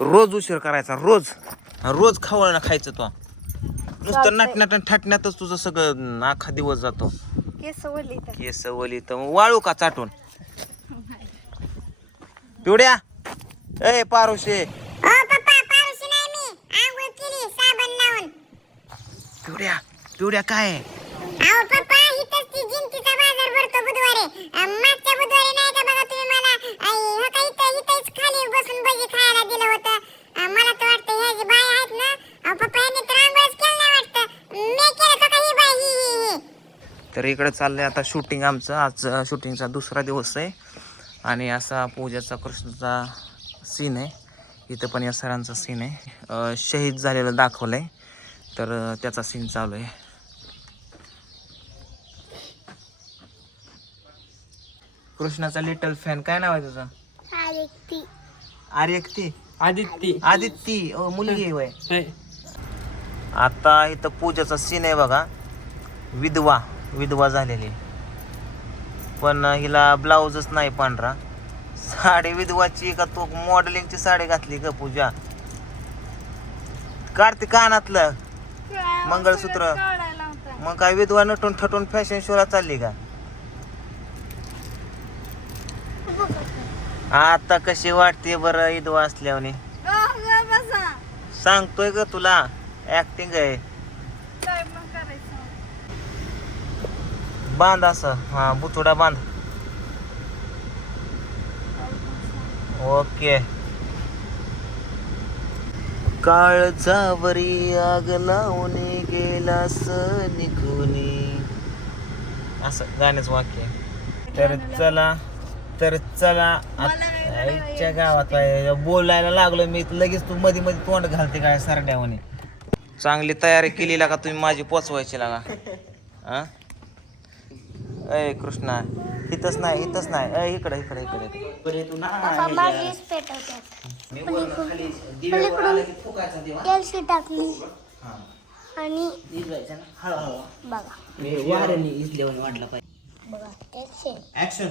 रोज उशीर करायचा रोज. रोज खवळणं खायचं तो. नुसतं चालतंय. नाटण्यात आणि थाटण्यातच तुझं सगळं अख्खा दिवस जातो. केस वळली तर. केस वली तर मग वाळू का चाटून? पिवड्या. ए पारुशे ओ पप्पा पारुशी नाही मी. आंघोळ केली साबण लावून. पिवड्या पिवड्या काय? आहे? अहो पप्पा इथंच ती जिंतीचा बाजार भरतो बुधवारी. अं, मागच्या बुधवारी नाही तर इकडे चाललंय आता शूटिंग आमचं. आज शूटिंगचा दुसरा दिवस आहे. आणि असा पूजाचा कृष्णाचा सीन आहे. इथं पण या सरांचा सीन आहे. शहीद झालेलं दाखवलंय. तर अं, त्याचा सीन चालू आहे. कृष्णाचा लिटल फॅन काय नाव आहे तुझं आर्यक्ती आदित्य. आदित्य. मुलगी आहे वय. आता इथं पूजाचा सीन आहे बघा. विधवा. विधवा झालेली. पण हिला ब्लाऊजच नाही पांढरा. साडी विधवाची का तू मॉडेलिंगची साडी घातली का पूजा. काढते कानातलं. मंगळसूत्र. मग काय विधवा नटून ठटून फॅशन शोला चालली का? आता कशी वाटते बरं विधवा असल्याने बसा. सांगतोय का तुला. ऍक्टिंग आहे काय मग करायचं बांध असं. हा बुथोडा बांध. ओके. काळजावरी आग लावून गेलास निघून. असं गाण्याचं वाक्य आहे. तर चला तर चला आईच्या गावात बोलायला लागलो मी लगेच तू मध्ये मध्ये तोंड घालते काय सरड्यावाने. चांगली तयारी केली का तुम्ही माझी पोचवायची लागा. हा? अय कृष्णा इथंच नाही इथंच नाही. अय इकडे इकडे इकडे इकडे. तू टाकली आणि बघा. वाऱ्याने इथल्यावर वाढला पाहिजे. बघा कॅल्शी ऍक्शन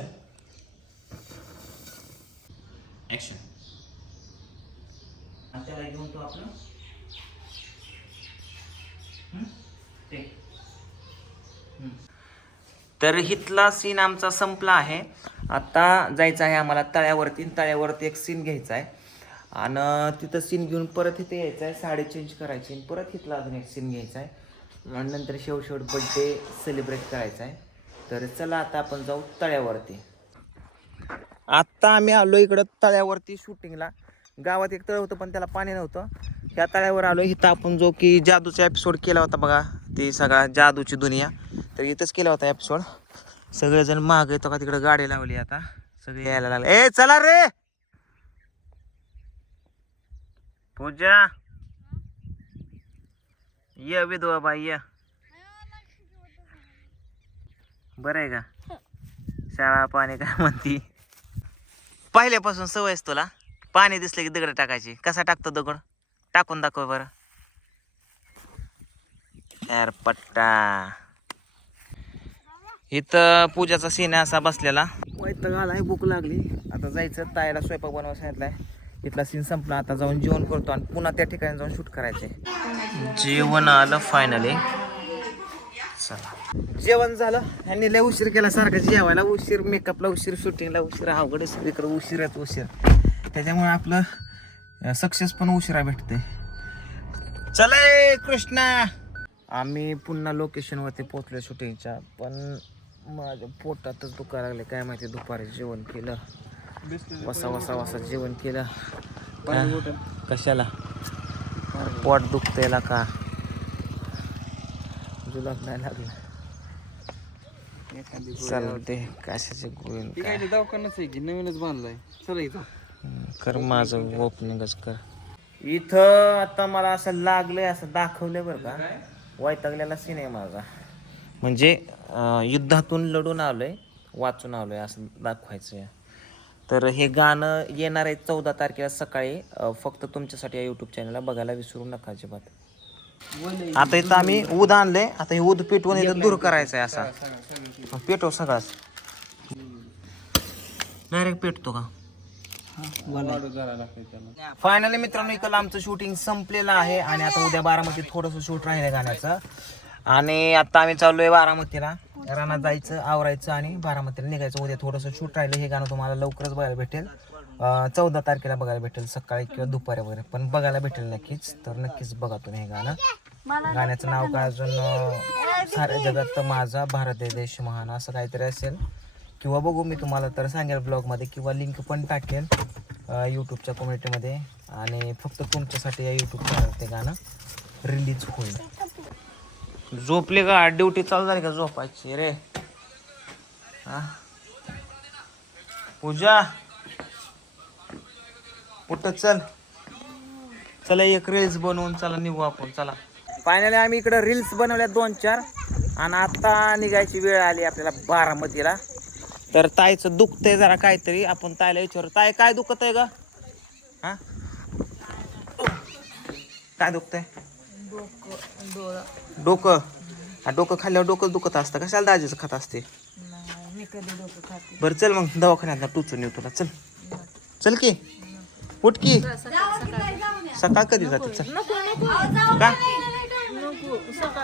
ऍक्शन त्याला घेऊन तो आपलं हं? ते. हं. तर हिथला सीन आमचा संपला आहे. आता जायचं आहे आम्हाला तळ्यावरती तळ्यावरती एक सीन घ्यायचा आहे. आणि तिथं सीन घेऊन परत इथे यायचं आहे साडी चेंज करायची आणि परत इथला अजून एक सीन घ्यायचा आहे. आणि नंतर शेव शेवट बड्डे सेलिब्रेट करायचा आहे. तर चला आता आपण जाऊ तळ्यावरती. आत्ता आम्ही आलो इकडं तळ्यावरती शूटिंगला गावात एक तळ होतं पण त्याला पाणी नव्हतं. ह्या तळ्यावर आलो इथं आपण जो की जादूचा एपिसोड केला होता बघा ती सगळा जादूची दुनिया. तर इथंच केला होता एपिसोड सगळेजण माग येतो का तिकडे गाडी लावली आता. सगळे यायला लागले. ए चला रे! पूजा! ये विधवा बाई ये. बरं आहे का? शाळा पाणी काय म्हणती? पहिल्यापासून सवय तुला. पाणी दिसलं की दगड टाकायची. कसा टाकतो दगड? टाकून दाखव बरं. यार पट्टा. इथं पूजाचा सीन आहे असा बसलेला. वैताग आलाय भूक लागली. आता जायचं ताईला स्वयंपाक बनवा सांगितलाय. इथला सीन संपला. आता जाऊन जेवण करतो आणि पुन्हा त्या ठिकाणी जाऊन शूट करायचंय. जेवण आलं फायनली चला. जेवण झालं. ह्यांनी लय उशीर केला सारखं जेवायला. उशीर मेकअपला उशीर शूटिंगला उशीर अवघड सगळीकडे उशीरच उशीर. त्याच्यामुळे आपलं सक्सेस पण उशिरा भेटते चला कृष्णा! आम्ही पुन्हा लोकेशनवरती पोहोचलो शूटिंगच्या पण माझ्या पोटातच दुखायला लागले काय माहिती दुपारी जेवण केलं. वसा वसा वसा जेवण केलं? कशाला? पोट दुखतेला का? जुलाब नाही लागला. चालते कशाचे गोळी ती काय? दवाखानाच आहे की नवीनच बांधलाय? चला इथं. कर माझं ओपनिंगच कर. इथं आता मला असं लागलंय असं दाखवलंय बरं का. वैतागलेला सीन आहे माझा. म्हणजे युद्धातून लढून आलोय वाचून आलोय असं दाखवायचं तर हे गाणं येणार आहे चौदा तारखेला सकाळी. फक्त तुमच्यासाठी या यूट्यूब चॅनलला बघायला विसरू नका अजिबात. आता इथं आम्ही ऊद आणले आता हे ऊद पेटवून इथं दूर करायचं आहे असा पेटव सगळाच. डायरेक्ट पेटतो का? फायनली मित्रांनो इकडं आमचं शूटिंग संपलेलं आहे. आणि आता उद्या बारामतीत थोडंसं शूट राहिलं गाण्याचं. आणि आता आम्ही चाललोय बारामतीला. रानात जायचं आवरायचं आणि बारामतीला निघायचं. उद्या थोडंसं शूट राहिलं हे गाणं तुम्हाला लवकरच बघायला भेटेल. चौदा तारखेला बघायला भेटेल सकाळी किंवा दुपारी वगैरे. पण बघायला भेटेल नक्कीच. तर नक्कीच बघा तुम्ही हे गाणं. गाण्याचं नाव काय अजून? सारे साऱ्या जगात माझा भारत देश महान असं काहीतरी असेल. किंवा बघू मी तुम्हाला तर सांगेल ब्लॉगमध्ये किंवा लिंक पण टाकेल यूट्यूबच्या कम्युनिटीमध्ये आणि फक्त तुमच्यासाठी या यूट्यूब चॅनल ते गाणं रिलीज होईल. झोपले का? ड्युटी चालू झाली का झोपायची रे? हा? पूजा? कुठं चल? चला एक रील्स बनवून चला निघू आपण चला. फायनली आम्ही इकडं रील्स बनवल्या दोन चार. आणि आता निघायची वेळ आली आपल्याला बारामतीला. तर ताईचं दुखतंय जरा काहीतरी. आपण ताईला विचारू. ताई काय दुखत आहे ग? हा? काय दुखतंय? डोकं हा डोकं खाल्ल्यावर डोकं दुखत असतं. कशाला दाजीचं खात असते? बरं चल मग दवाखान्यात टुचून येऊ तुला. चल. चल की. उठ की. सकाळ कधी जाते? चल. का?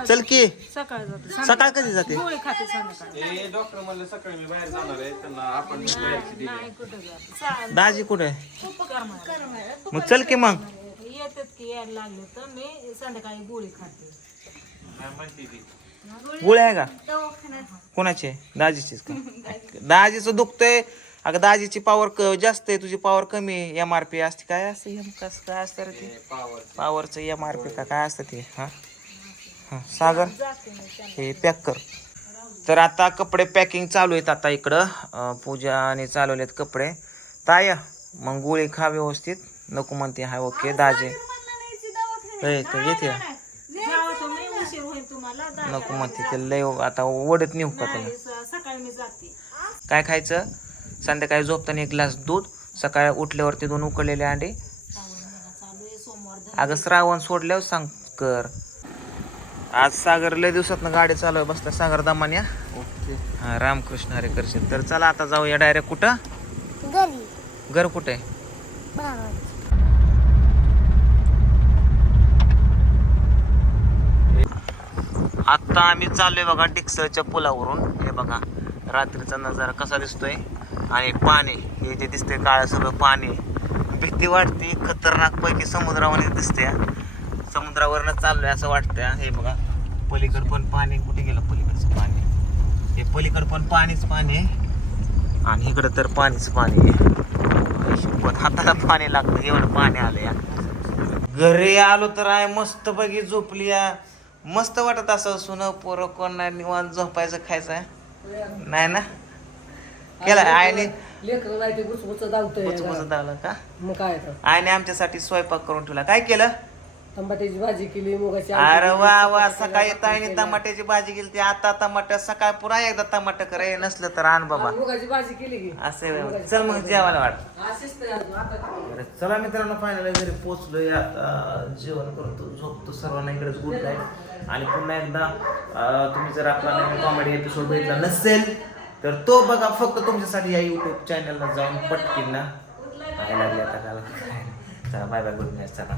चल की. सकाळ कधी जाते? डॉक्टर म्हणले सकाळी मी बाहेर जाणार आहे त्यांना आपण बाहेरची दिली दाजी कुठे मग चल की मग. येतात की यायला लागले तर मी संध्याकाळी गोळी खाते. गोळ्या आहे का? कोणाची आहे? दाजीचीच का? दाजीचं दुखतंय. अगं दाजीची पॉवर जास्त आहे तुझी पॉवर कमी आहे. एम आर पी असते. काय असतं? एम कसं काय असतं रे ते? पॉवरचं एम आर पी का? काय असतं ते? हां? हां सागर? हे पॅक कर. तर आता कपडे पॅकिंग चालू आहेत आता इकडं. पूजाने चालवलेत कपडे. ताय मग गोळी खा व्यवस्थित. नको म्हणते हाय ओके दाजे. ए, तर येते नको म्हणते ते लय आता ओढत नेऊ का तुला सकाळी मी जाते. काय खायचं? संध्याकाळी झोपताना एक ग्लास दूध सकाळी उठल्यावरती दोन उकडलेले अंडे. चालू आहे सोमवार अगं श्रावण सोडल्यावर सांग कर. आज सागर लय दिवसात गाडी चालव बसला सागर दमान्या. ओके. हा रामकृष्ण हरे करशील तर चला आता जाऊया डायरेक्ट कुठं? घरी. घर कुठे? आहे आत्ता आम्ही चाललोय बघा डिक्सच्या पुलावरून. हे बघा रात्रीचा नजारा कसा दिसतोय. आणि पाणी हे जे दिसतंय काळं सगळं पाणी भीती वाटते खतरनाक पैकी समुद्रामध्ये दिसते. समुद्रावरनं चाललोय असं वाटतंय. हे बघा पलीकड पण पाणी कुठे गेलं? पलीकडचं पाणी. हे पलीकड पण पाणीच पाणी. आहे आणि इकडं तर पाणीच पाणी. आहे शपथ हाताला पाणी लागतं एवढं पाणी आलं या घरी आलो तर आहे मस्त झोपली या. मस्त वाटत असं सुन पोरं कोण नाही निवांत झोपायचं खायचं? नाही ना? केला? आईने लेकरं दावलं का? मग काय आईने आमच्यासाठी स्वयंपाक करून ठेवला. काय केलं? टमाट्याची भाजी केली मुगाची अरे वा वा सकाळी ताईने टमाट्याची भाजी केली ती आता टमाटर सकाळ पुन्हा एकदा टमाटर करे नसलं तर आण बाबा. मुगाची भाजी केली की. असं आहे. चल मग जेवायला वाट अशीच तर अजून आता बरं, चला मित्रांनो फायनल घरी पोचलोय आता जेवण करतो झोपतो सर्वांना इकडेच गुड नाईट. आणि पुन्हा एकदा अं, तुम्ही जर आपला नवीन कॉमेडी एपिसोड बघितला नसेल तर तो बघा फक्त तुमच्यासाठी या युट्यूब चॅनलला जाऊन पटकीन ना. लागले आता काल. चला बाय बाय गुड नाईट चला.